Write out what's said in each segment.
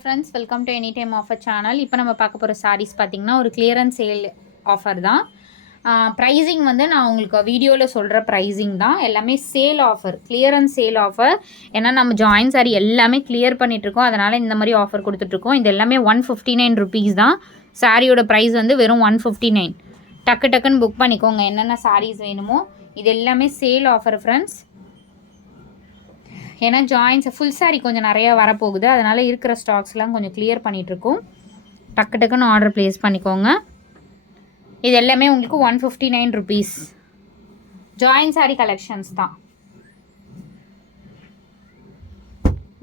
Friends, welcome to any time offer channel. இப்போ நம்ம பார்க்க போகிற சாரீஸ் பார்த்திங்கன்னா ஒரு கிளியரன்ஸ் சேல் ஆஃபர் தான். ப்ரைஸிங் வந்து நான் உங்களுக்கு வீடியோவில் சொல்கிற ப்ரைஸிங் தான். எல்லாமே sale offer, clearance sale offer. ஏன்னா நம்ம ஜாயின் சாரி எல்லாமே கிளியர் பண்ணிகிட்ருக்கோம், அதனால் இந்த மாதிரி ஆஃபர் கொடுத்துட்ருக்கோம். இது எல்லாமே 159 ருபீஸ் தான். சாரியோட ப்ரைஸ் வந்து வெறும் 159. டக்கு டக்குன்னு புக் பண்ணிக்கோங்க என்னென்ன சாரீஸ் வேணுமோ. இது எல்லாமே சேல் ஆஃபர் ஃப்ரெண்ட்ஸ். ஏன்னா ஜாயின்ஸ் ஃபுல் சாரி கொஞ்சம் நிறையா வரப்போகுது, அதனால் இருக்கிற ஸ்டாக்ஸ்லாம் கொஞ்சம் கிளியர் பண்ணிகிட்ருக்கோம். டக்கு டக்குன்னு ஆர்டர் ப்ளேஸ் பண்ணிக்கோங்க. இது எல்லாமே உங்களுக்கு 159 ருபீஸ். ஜாயின் சாரி கலெக்ஷன்ஸ் தான்.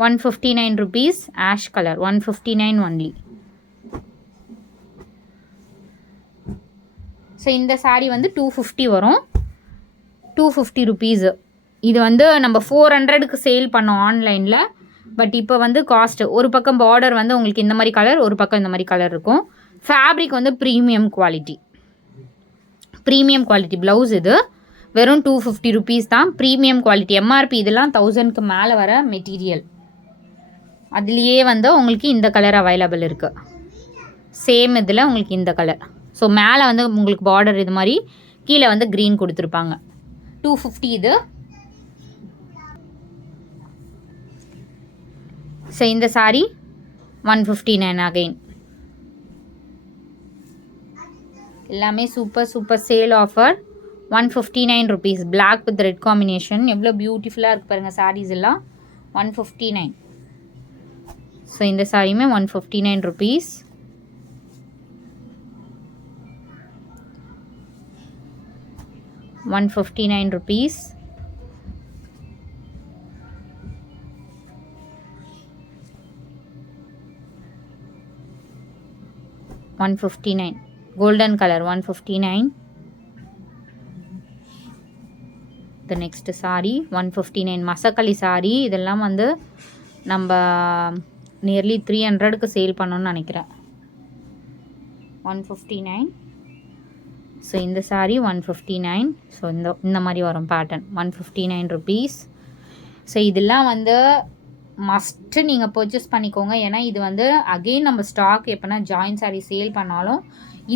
159 rupees. Ash colour 159 only. So இந்த சாரீ வந்து 250 வரும். 250 ருபீஸு. இது வந்து நம்ம 400க்கு சேல் பண்ணோம் ஆன்லைனில். பட் இப்போ வந்து காஸ்ட்டு, ஒரு பக்கம் பார்டர் வந்து உங்களுக்கு இந்த மாதிரி கலர், ஒரு பக்கம் இந்த மாதிரி கலர் இருக்கும். ஃபேப்ரிக் வந்து ப்ரீமியம் குவாலிட்டி ப்ளவுஸ். இது வெறும் 250 ருபீஸ் தான். Premium quality. எம்ஆர்பி இதெல்லாம் 1000க்கு மேலே வர மெட்டீரியல். அதுலேயே வந்து உங்களுக்கு இந்த கலர் அவைலபிள் இருக்குது. சேம் இதில் உங்களுக்கு இந்த கலர். ஸோ மேலே வந்து உங்களுக்கு பார்டர் இது மாதிரி, கீழே வந்து க்ரீன் கொடுத்துருப்பாங்க. 250 இது. ஸோ இந்த சாரீ 159 அகைன். எல்லாமே super sale offer. 159 rupees. Black with red combination எவ்வளோ பியூட்டிஃபுல்லாக இருக்குது பாருங்கள் சாரீஸ் எல்லாம். 159. ஸோ இந்த சாரியுமே 159 rupees. ₹159. $159. Golden color 159. The next saree 159. மசக்கலி saree. இதெல்லாம் வந்து நம்ம நியர்லி 300க்கு சேல் பண்ணணும்னு நினைக்கிறேன். 159. ஸோ இந்த சாரீ 159. ஸோ இந்த மாதிரி வரும் பேட்டர்ன். 159 ருபீஸ். ஸோ இதெல்லாம் வந்து மஸ்ட்டு நீங்கள் பர்ச்சேஸ் பண்ணிக்கோங்க. ஏன்னா இது வந்து அகெயின் நம்ம ஸ்டாக் எப்போனா ஜாயின் சாரீ சேல் பண்ணாலும்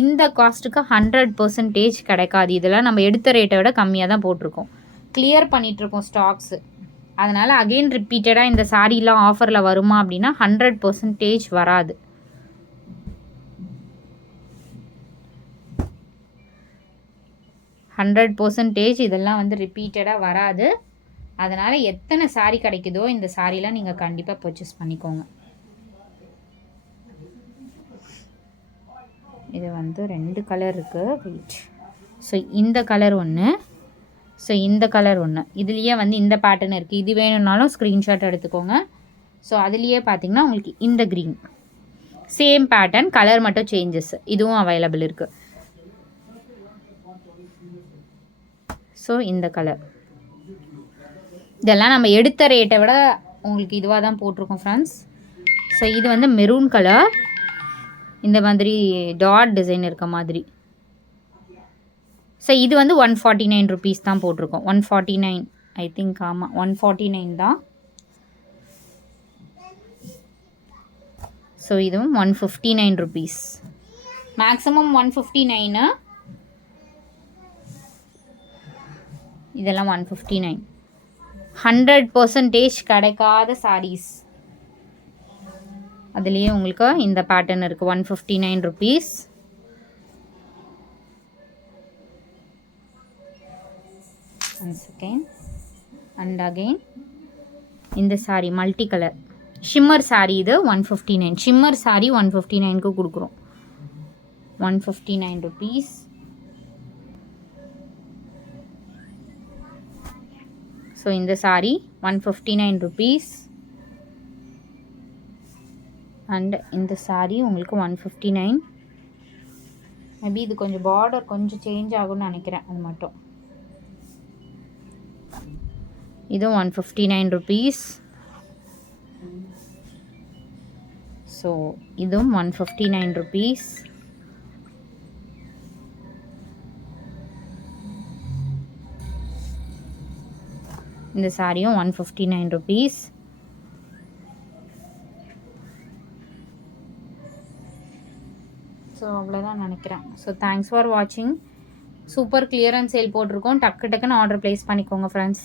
இந்த காஸ்ட்டுக்கு 100% கிடைக்காது. இதெல்லாம் நம்ம எடுத்த ரேட்டை விட கம்மியாக தான் போட்டிருக்கோம், கிளியர் பண்ணிகிட்ருக்கோம் ஸ்டாக்ஸு. அதனால் அகெயின் ரிப்பீட்டடாக இந்த சாரீலாம் ஆஃபரில் வருமா அப்படின்னா 100% வராது. இதெல்லாம் வந்து ரிப்பீட்டடாக வராது. அதனால் எத்தனை சாரீ கிடைக்குதோ இந்த சாரீலாம் நீங்கள் கண்டிப்பாக பர்ச்சேஸ் பண்ணிக்கோங்க. இது வந்து 2 கலர் இருக்குது. வெயிட். ஸோ இந்த கலர் ஒன்று, ஸோ இந்த கலர் ஒன்று. இதுலேயே வந்து இந்த பேட்டர்ன் இருக்குது. இது வேணும்னாலும் ஸ்க்ரீன்ஷாட் எடுத்துக்கோங்க. ஸோ அதுலேயே பார்த்தீங்கன்னா உங்களுக்கு இந்த க்ரீன் சேம் பேட்டர்ன், கலர் மட்டும் சேஞ்சஸ். இதுவும் அவைலபிள் இருக்குது. ஸோ இந்த கலர் இதெல்லாம் நம்ம எடுத்த ரேட்டை விட உங்களுக்கு இதுவாக தான் போட்டிருக்கோம் ஃப்ரெண்ட்ஸ். ஸோ இது வந்து மெரூன் கலர், இந்த மாதிரி டாட் டிசைன் இருக்க மாதிரி. ஸோ இது வந்து 149 ருபீஸ் தான் போட்டிருக்கோம். 149 ஐ திங்க். ஆமாம், 149 தான். ஸோ இதுவும் 159 ருபீஸ். மேக்ஸிமம் 159. இதெல்லாம் 159. 100% கிடைக்காத சாரீஸ். அதுலேயே உங்களுக்கு இந்த பேட்டர்ன் இருக்குது. 159 rupees. One second. And again இந்த sari multi colour shimmer sari. இது 159. ஷிம்மர் சாரீ 159க்கு கொடுக்குறோம். 159 ருபீஸ். ஸோ இந்த சாரீ 159 ருபீஸ். அண்ட் இந்த சாரீ உங்களுக்கு 159. மேபி இது கொஞ்சம் பார்டர் கொஞ்சம் சேஞ்ச் ஆகும்னு நினைக்கிறேன், அது மட்டும். இதுவும் 159 ருபீஸ். ஸோ இதுவும் 159 ருபீஸ். இந்த சாரியும் 159 ருபீஸ். ஸோ அவ்வளோதான் நினைக்கிறேன். ஸோ தேங்க்ஸ் ஃபார் வாட்சிங். சூப்பர் கிளியரன்ஸ் சேல் போட்டிருக்கோம். டக்கு டக்குன்னு ஆர்டர் ப்ளேஸ் பண்ணிக்கோங்க ஃப்ரெண்ட்ஸ்.